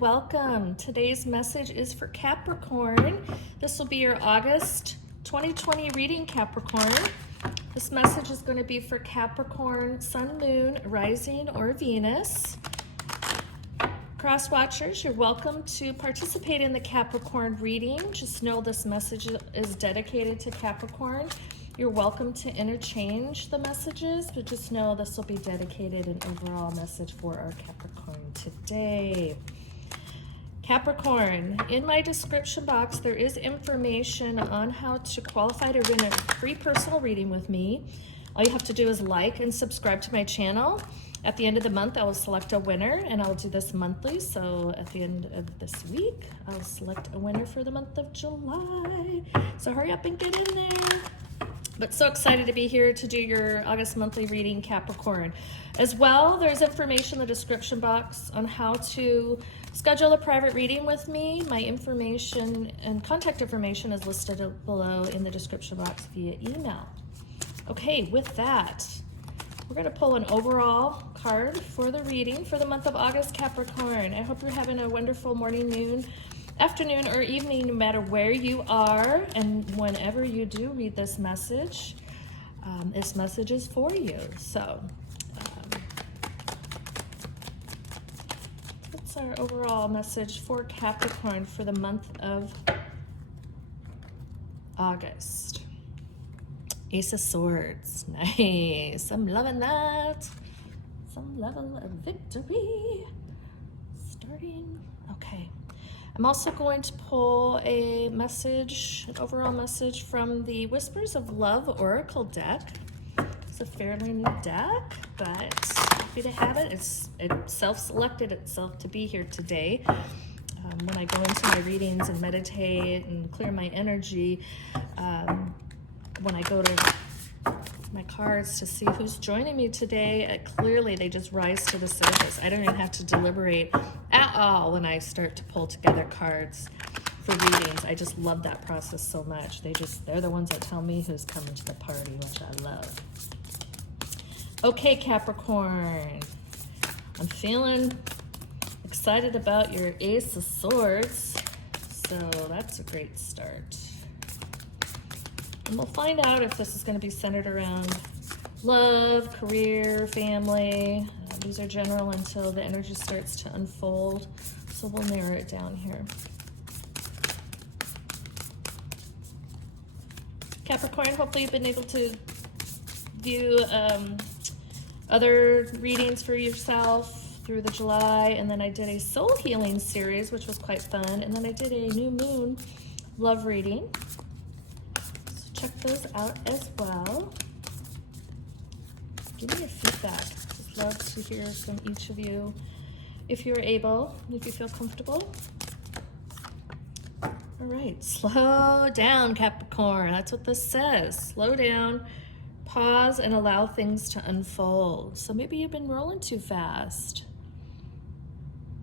Welcome. Today's message is for Capricorn. This will be your August 2020 reading, Capricorn. This message is going to be for Capricorn, Sun, Moon, Rising, or Venus. Cross watchers, you're welcome to participate in the Capricorn reading. Just know this message is dedicated to Capricorn. You're welcome to interchange the messages, but just know this will be dedicated an overall message for our Capricorn today. Capricorn, in my description box, there is information on how to qualify to win a free personal reading with me. All you have to do is like and subscribe to my channel. At the end of the month, I will select a winner, and I'll do this monthly. So at the end of this week, I'll select a winner for the month of July. So hurry up and get in there. But so excited to be here to do your August monthly reading, Capricorn. As well, there's information in the description box on how to schedule a private reading with me. My information and contact information is listed below in the description box via email. Okay, with that, we're going to pull an overall card for the reading for the month of August, Capricorn. I hope you're having a wonderful morning, noon, afternoon, or evening, no matter where you are. And whenever you do read this message is for you. So that's our overall message for Capricorn for the month of August. Ace of Swords. Nice. I'm loving that. Some level of victory. Starting. Okay. I'm also going to pull a message, an overall message from the Whispers of Love Oracle deck. It's a fairly new deck, but happy to have it. It self-selected itself to be here today. When I go into my readings and meditate and clear my energy, when I go to my cards to see who's joining me today, clearly they just rise to the surface. I don't even have to deliberate at all when I start to pull together cards for readings. I just love that process so much. They're the ones that tell me who's coming to the party, which I love. Okay, Capricorn, I'm feeling excited about your Ace of Swords, so that's a great start. And we'll find out if this is going to be centered around love, career, family. These are general until the energy starts to unfold. So we'll narrow it down here. Capricorn, hopefully you've been able to view other readings for yourself through the July. And then I did a soul healing series, which was quite fun. And then I did a new moon love reading. Check those out as well. Give me your feedback. Just love to hear from each of you if you're able, if you feel comfortable. All right, slow down, Capricorn. That's what this says. Slow down, pause, and allow things to unfold. So maybe you've been rolling too fast.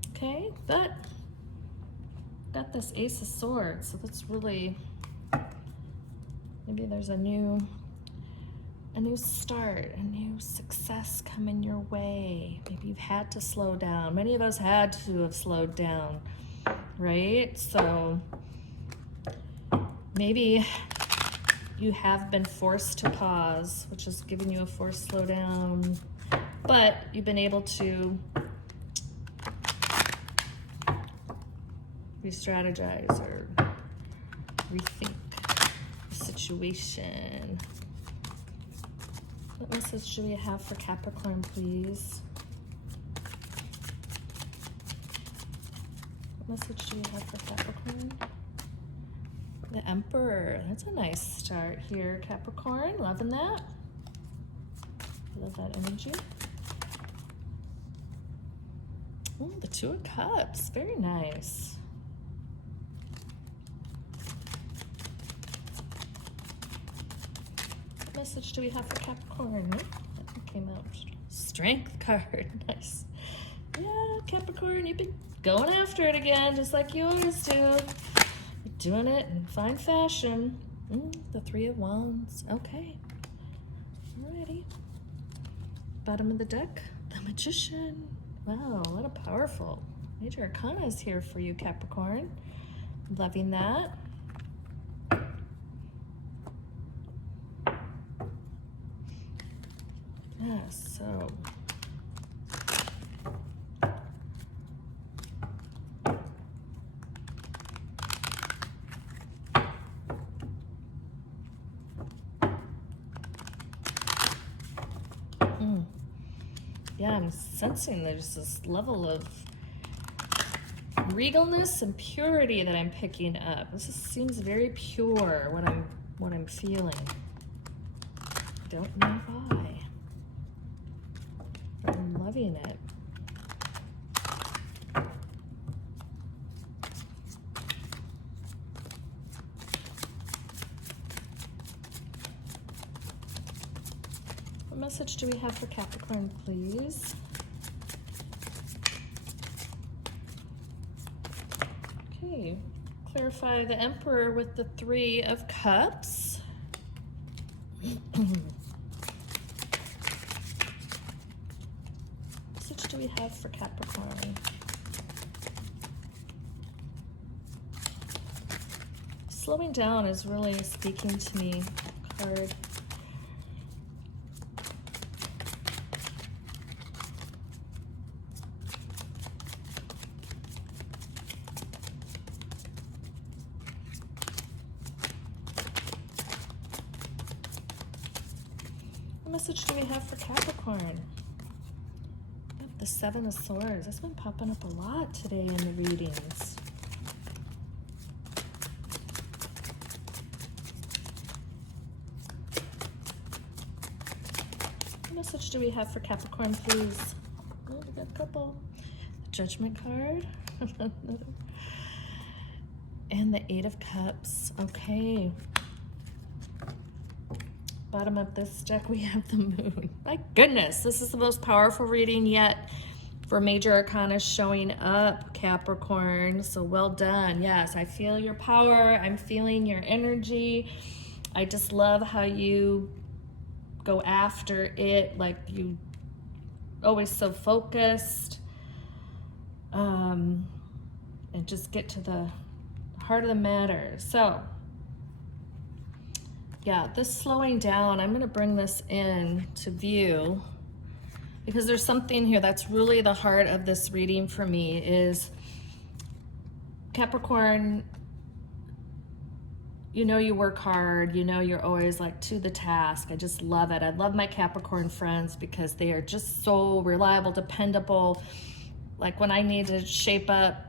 Okay, but got this Ace of Swords, so that's really... Maybe there's a new start, a new success coming your way. Maybe you've had to slow down. Many of us had to have slowed down, right? So maybe you have been forced to pause, which is giving you a forced slowdown, but you've been able to re-strategize or rethink situation. What message do we have for Capricorn, please? What message do we have for Capricorn? The Emperor. That's a nice start here, Capricorn. Loving that. Love that energy. Oh, the Two of Cups. Very nice. What message do we have for Capricorn? That one came out. Strength card. Nice. Yeah, Capricorn, you've been going after it again, just like you always do. You're doing it in fine fashion. The Three of Wands. Okay. Alrighty. Bottom of the deck, the Magician. Wow, a lot of powerful major arcana is here for you, Capricorn. Loving that. Yeah, so yeah, I'm sensing there's this level of regalness and purity that I'm picking up. This seems very pure, what I'm feeling. Don't know why, but I'm loving it. What message do we have for Capricorn, please? Okay, clarify the Emperor with the Three of Cups. Message do we have for Capricorn? Slowing down is really speaking to me, card. What message do we have for Capricorn? The Seven of Swords. That's been popping up a lot today in the readings. What message do we have for Capricorn, please? Oh, we got a couple. The Judgment card. And the Eight of Cups. Okay. Bottom of this deck, we have the Moon. My goodness, this is the most powerful reading yet for major arcana showing up, Capricorn. So well done. Yes, I feel your power. I'm feeling your energy. I just love how you go after it, like you always so focused, and just get to the heart of the matter. So yeah, this slowing down, I'm going to bring this in to view because there's something here that's really the heart of this reading for me is Capricorn, you know you work hard, you know you're always like to the task. I just love it. I love my Capricorn friends because they are just so reliable, dependable. Like when I need to shape up,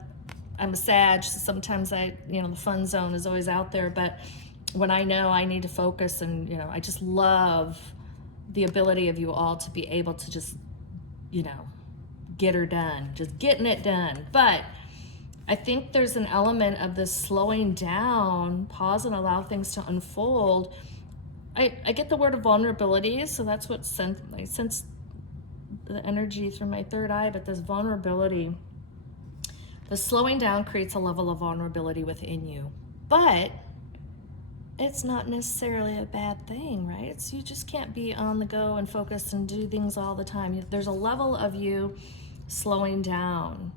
I'm a Sag, so sometimes the fun zone is always out there, but when I know I need to focus and, I just love the ability of you all to be able to just, get her done, just getting it done. But I think there's an element of this slowing down, pause and allow things to unfold. I get the word of vulnerability, so that's what I sense the energy through my third eye, but this vulnerability, the slowing down creates a level of vulnerability within you. But it's not necessarily a bad thing, right? You just can't be on the go and focus and do things all the time. There's a level of you slowing down.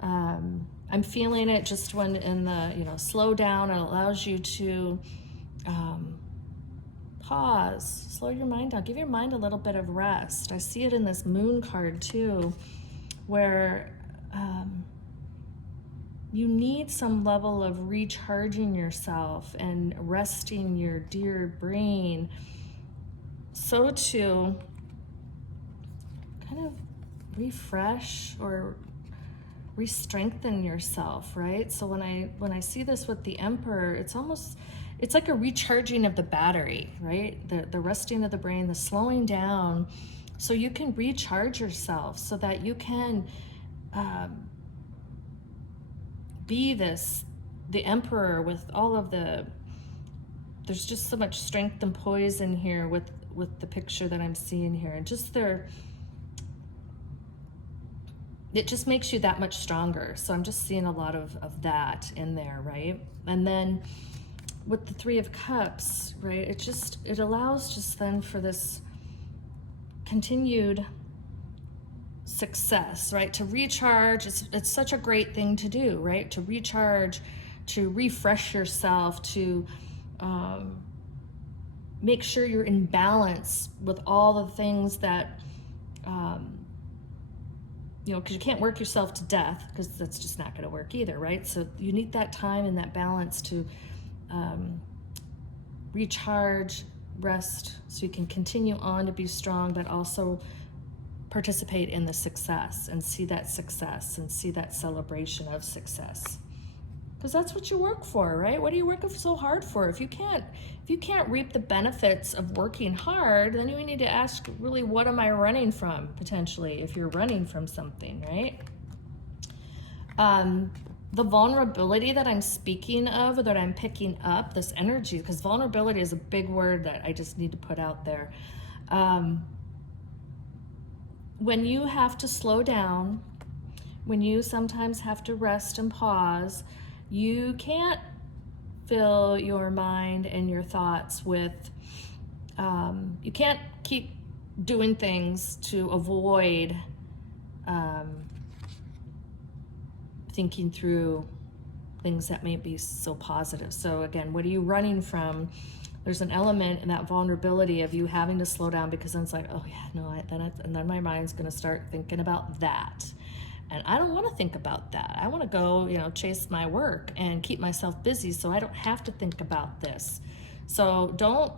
I'm feeling it just when in the, slow down, it allows you to pause, slow your mind down, give your mind a little bit of rest. I see it in this Moon card too, where you need some level of recharging yourself and resting your dear brain so to kind of refresh or re-strengthen yourself, right? So when I see this with the Emperor, it's like a recharging of the battery, right? The resting of the brain, the slowing down, so you can recharge yourself so that you can be the Emperor with all of there's just so much strength and poise in here with the picture that I'm seeing here, and just it just makes you that much stronger. So I'm just seeing a lot of that in there, right? And then with the Three of Cups, right, it allows just then for this continued success, right? To recharge, it's such a great thing to do, right? To recharge, to refresh yourself, to make sure you're in balance with all the things that, you know, because you can't work yourself to death, because that's just not going to work either, right? So you need that time and that balance to recharge, rest, so you can continue on to be strong, but also participate in the success and see that success and see that celebration of success. Because that's what you work for, right? What are you working so hard for? If you can't reap the benefits of working hard, then you need to ask, really, what am I running from, potentially, if you're running from something, right? The vulnerability that I'm speaking of, or that I'm picking up, this energy, because vulnerability is a big word that I just need to put out there. When you have to slow down, when you sometimes have to rest and pause, you can't fill your mind and your thoughts with, you can't keep doing things to avoid thinking through things that may be so positive. So again, what are you running from? There's an element in that vulnerability of you having to slow down, because then it's like, oh yeah, no, and then my mind's going to start thinking about that. And I don't want to think about that. I want to go, you know, chase my work and keep myself busy so I don't have to think about this. So don't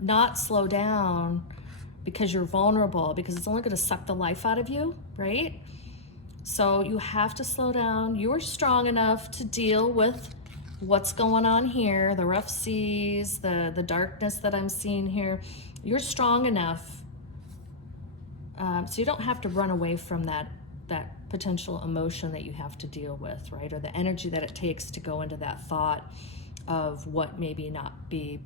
not slow down because you're vulnerable, because it's only going to suck the life out of you, right? So you have to slow down. You're strong enough to deal with what's going on here, the rough seas, the darkness that I'm seeing here. You're strong enough. So you don't have to run away from that potential emotion that you have to deal with, right? Or the energy that it takes to go into that thought of what maybe not be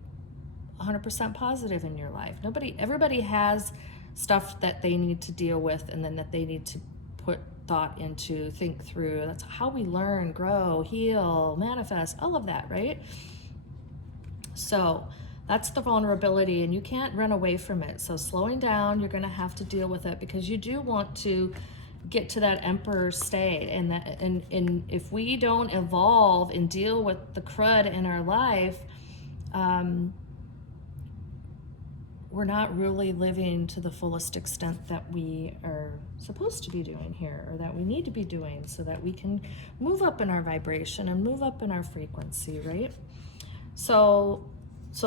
100% positive in your life. Everybody has stuff that they need to deal with, and then that they need to put thought into, think through. That's how we learn, grow, heal, manifest, all of that, right? So that's the vulnerability, and you can't run away from it. So slowing down, you're going to have to deal with it, because you do want to get to that emperor state. And if we don't evolve and deal with the crud in our life, we're not really living to the fullest extent that we are supposed to be doing here, or that we need to be doing, so that we can move up in our vibration and move up in our frequency, right? So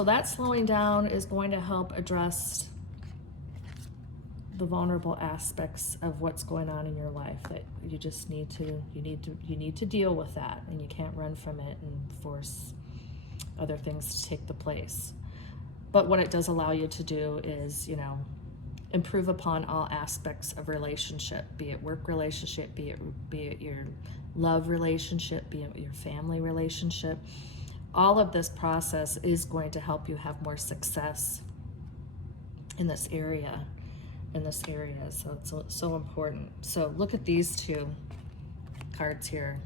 that slowing down is going to help address the vulnerable aspects of what's going on in your life, that you just need to deal with that, and you can't run from it and force other things to take the place. But what it does allow you to do is, you know, improve upon all aspects of relationship, be it work relationship, be it your love relationship, be it your family relationship. All of this process is going to help you have more success in this area. So it's so important. So look at these two cards here.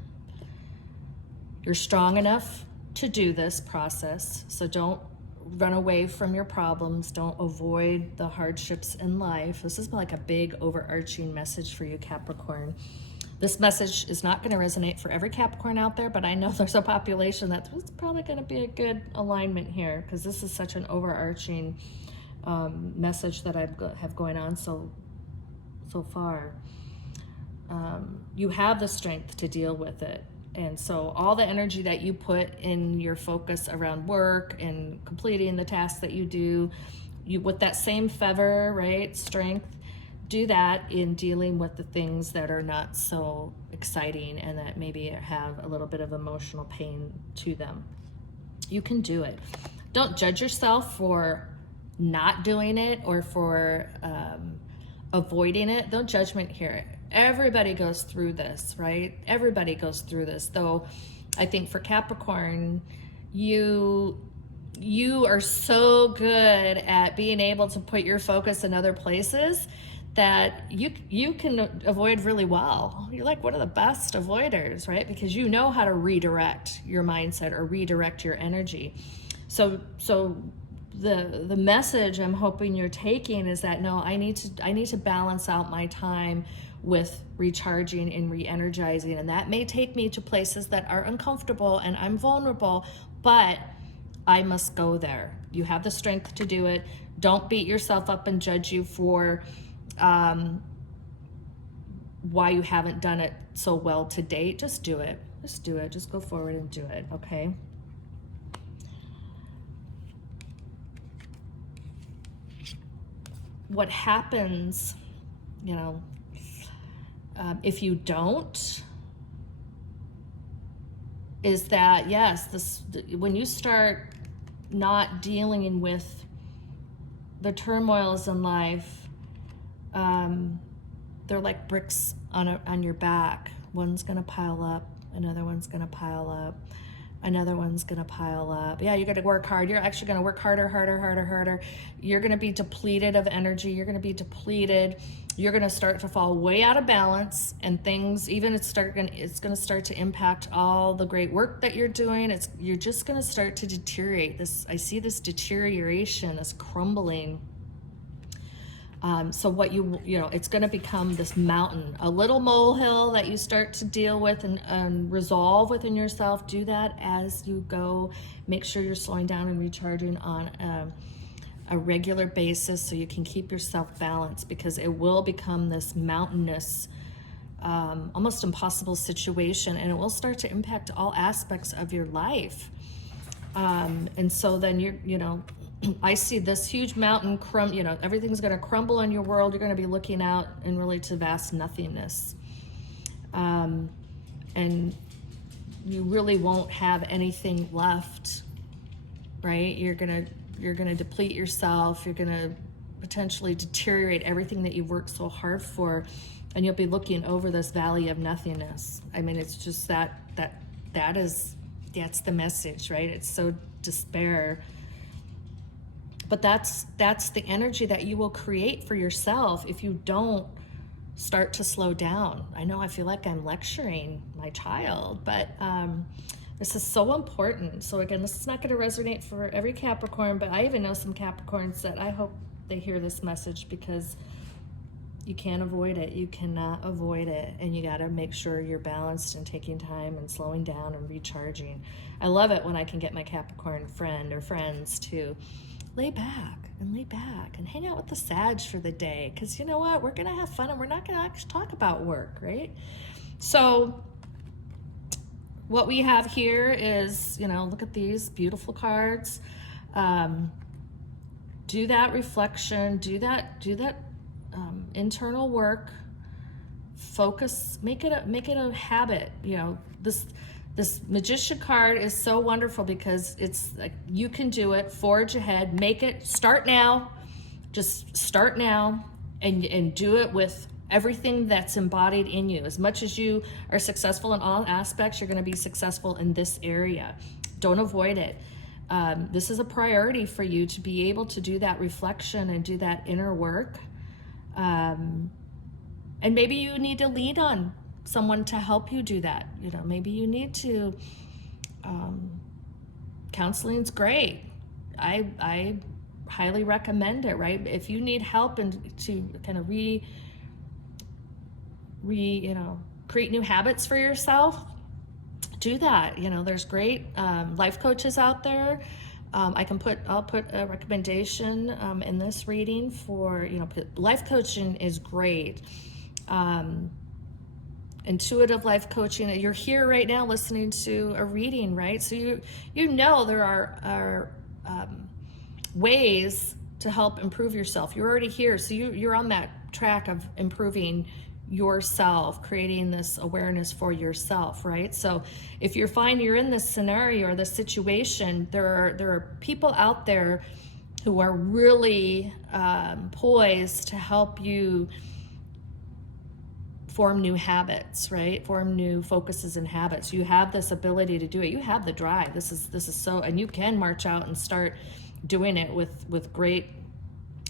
You're strong enough to do this process, so don't run away from your problems. Don't avoid the hardships in life. This is like a big overarching message for you, Capricorn. This message is not going to resonate for every Capricorn out there, but I know there's a population that's probably going to be a good alignment here, because this is such an overarching message that I have going on so far. You have the strength to deal with it. And so all the energy that you put in your focus around work and completing the tasks that you do, with that same fervor, right, strength, do that in dealing with the things that are not so exciting and that maybe have a little bit of emotional pain to them. You can do it. Don't judge yourself for not doing it or for avoiding it. No judgment here. Everybody goes through this, right? Everybody goes through this. Though I think for Capricorn, you are so good at being able to put your focus in other places that you can avoid really well. You're like one of the best avoiders, right? Because you know how to redirect your mindset or redirect your energy. So the message I'm hoping you're taking is that no, I need to balance out my time with recharging and re-energizing, and that may take me to places that are uncomfortable and I'm vulnerable, but I must go there. You have the strength to do it. Don't beat yourself up and judge you for why you haven't done it so well to date. Just do it. Just do it. Just go forward and do it, okay? What happens, you know, if you don't, is that, yes, when you start not dealing with the turmoils in life, they're like bricks on your back. One's gonna pile up, another one's gonna pile up, another one's gonna pile up. Yeah, you're gonna work hard. You're actually gonna work harder. You're gonna be depleted of energy. You're gonna be depleted. You're gonna start to fall way out of balance, and things, even it's gonna start to impact all the great work that you're doing. You're just gonna start to deteriorate. I see this deterioration, this crumbling. So what it's going to become this mountain, a little molehill that you start to deal with and resolve within yourself. Do that as you go. Make sure you're slowing down and recharging on a regular basis so you can keep yourself balanced, because it will become this mountainous, almost impossible situation, and it will start to impact all aspects of your life. And so then I see this huge mountain everything's going to crumble in your world. You're going to be looking out and really to vast nothingness. And you really won't have anything left, right? You're going to deplete yourself. You're going to potentially deteriorate everything that you've worked so hard for, and you'll be looking over this valley of nothingness. I mean, it's just that's the message, right? It's so despair. But that's the energy that you will create for yourself if you don't start to slow down. I know I feel like I'm lecturing my child, but this is so important. So again, this is not going to resonate for every Capricorn, but I even know some Capricorns that I hope they hear this message, because you can't avoid it. You cannot avoid it. And you got to make sure you're balanced and taking time and slowing down and recharging. I love it when I can get my Capricorn friend or friends to lay back and hang out with the Sag for the day, because you know what, we're gonna have fun and we're not gonna actually talk about work, right? So what we have here is, look at these beautiful cards. Do that reflection, do that internal work. Focus, make it a habit. This Magician card is so wonderful because it's like you can do it, forge ahead, start now, just start now and do it with everything that's embodied in you. As much as you are successful in all aspects, you're going to be successful in this area. Don't avoid it. This is a priority for you to be able to do that reflection and do that inner work. And maybe you need to lean on someone to help you do that. Maybe you need to, counseling's great. I highly recommend it, right? If you need help and to kind of create new habits for yourself, do that. There's great life coaches out there. I'll put a recommendation in this reading for, life coaching is great. Intuitive life coaching. You're here right now listening to a reading, right? So there are ways to help improve yourself. You're already here, so you're on that track of improving yourself, creating this awareness for yourself, right? So if you're finding you're in this scenario or this situation, there are people out there who are really poised to help you form new habits, right? Form new focuses and habits. You have this ability to do it. You have the drive. This is so, and you can march out and start doing it with great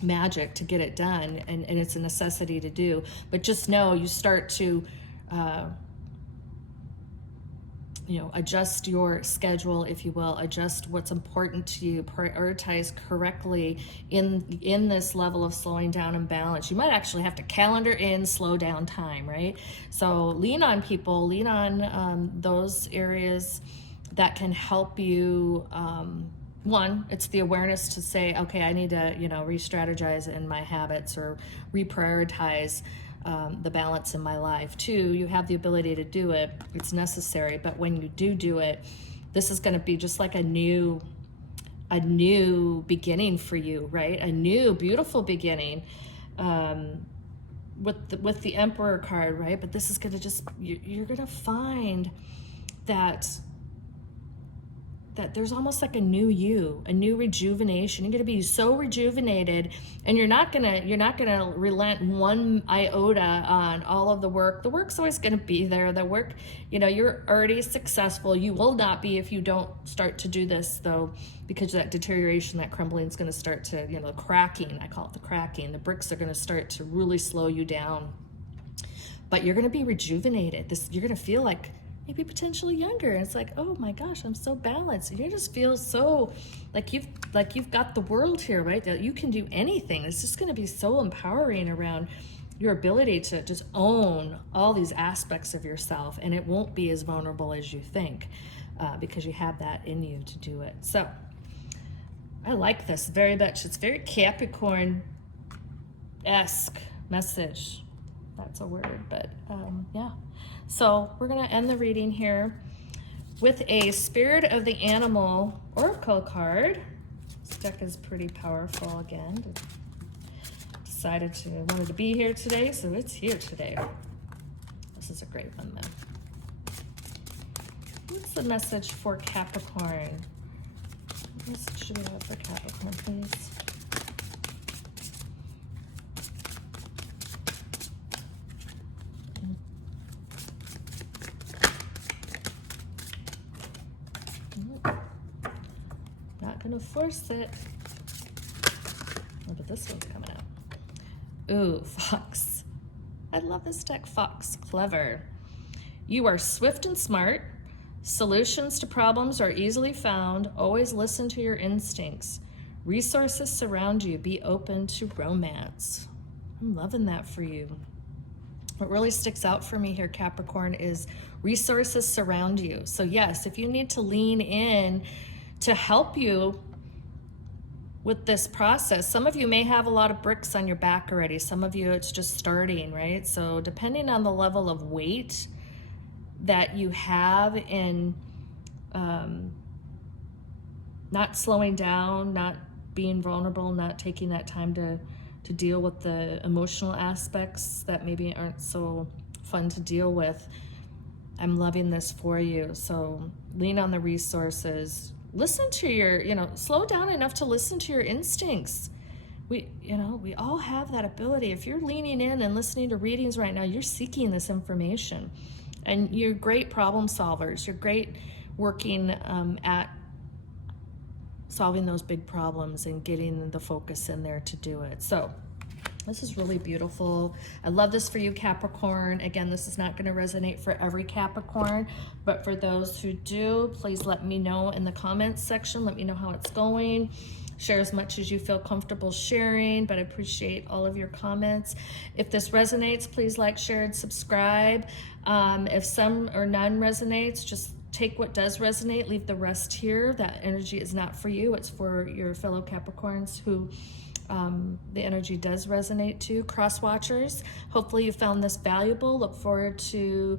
magic to get it done, and it's a necessity to do. But just know you start to adjust your schedule, if you will, adjust what's important to you, prioritize correctly in this level of slowing down and balance. You might actually have to calendar in slow down time, right? So lean on people, lean on those areas that can help you. One, it's the awareness to say, okay, I need to, re-strategize in my habits or reprioritize the balance in my life. Two, you have the ability to do it. It's necessary, but when you do it, this is going to be just like a new beginning for you, right? A new beautiful beginning with the Emperor card, right? But this is going to you're going to find that there's almost like a new you, a new rejuvenation. You're going to be so rejuvenated, and you're not going to relent one iota on all of the work. The work's always going to be there. The work, you're already successful. You will not be if you don't start to do this, though, because that deterioration, that crumbling is going to start to, the cracking. I call it the cracking. The bricks are going to start to really slow you down. But you're going to be rejuvenated. You're going to feel like maybe potentially younger. And it's like, oh my gosh, I'm so balanced. And you just feel so like you've got the world here, right? That you can do anything. It's just going to be so empowering around your ability to just own all these aspects of yourself, and it won't be as vulnerable as you think because you have that in you to do it. So I like this very much. It's very Capricorn-esque message. That's a word, but yeah. So we're going to end the reading here with a Spirit of the Animal Oracle card. This deck is pretty powerful again. Wanted to be here today, so it's here today. This is a great one, then. What's the message for Capricorn? What message should we have for Capricorn, please? Gonna force it. Look at this one's coming out. Ooh, Fox. I love this deck. Fox, clever. You are swift and smart. Solutions to problems are easily found. Always listen to your instincts. Resources surround you. Be open to romance. I'm loving that for you. What really sticks out for me here, Capricorn, is resources surround you. So yes, if you need to lean in to help you with this process. Some of you may have a lot of bricks on your back already. Some of you, it's just starting, right? So depending on the level of weight that you have in not slowing down, not being vulnerable, not taking that time to deal with the emotional aspects that maybe aren't so fun to deal with, I'm loving this for you. So lean on the resources. Listen to your, slow down enough to listen to your instincts. We all have that ability. If you're leaning in and listening to readings right now, you're seeking this information. And you're great problem solvers. You're great working at solving those big problems and getting the focus in there to do it. So this is really beautiful. I love this for you, Capricorn. Again, this is not going to resonate for every Capricorn, but for those who do, please let me know in the comments section. Let me know how it's going. Share as much as you feel comfortable sharing, but I appreciate all of your comments. If this resonates, please like, share, and subscribe. If some or none resonates, just take what does resonate, leave the rest here. That energy is not for you. It's for your fellow Capricorns who the energy does resonate to. Cross watchers, hopefully you found this valuable. Look forward to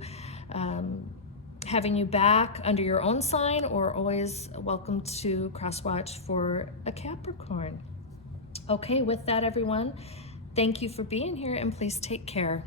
having you back under your own sign, or always welcome to cross watch for a Capricorn. Okay, with that, everyone, thank you for being here, and please take care.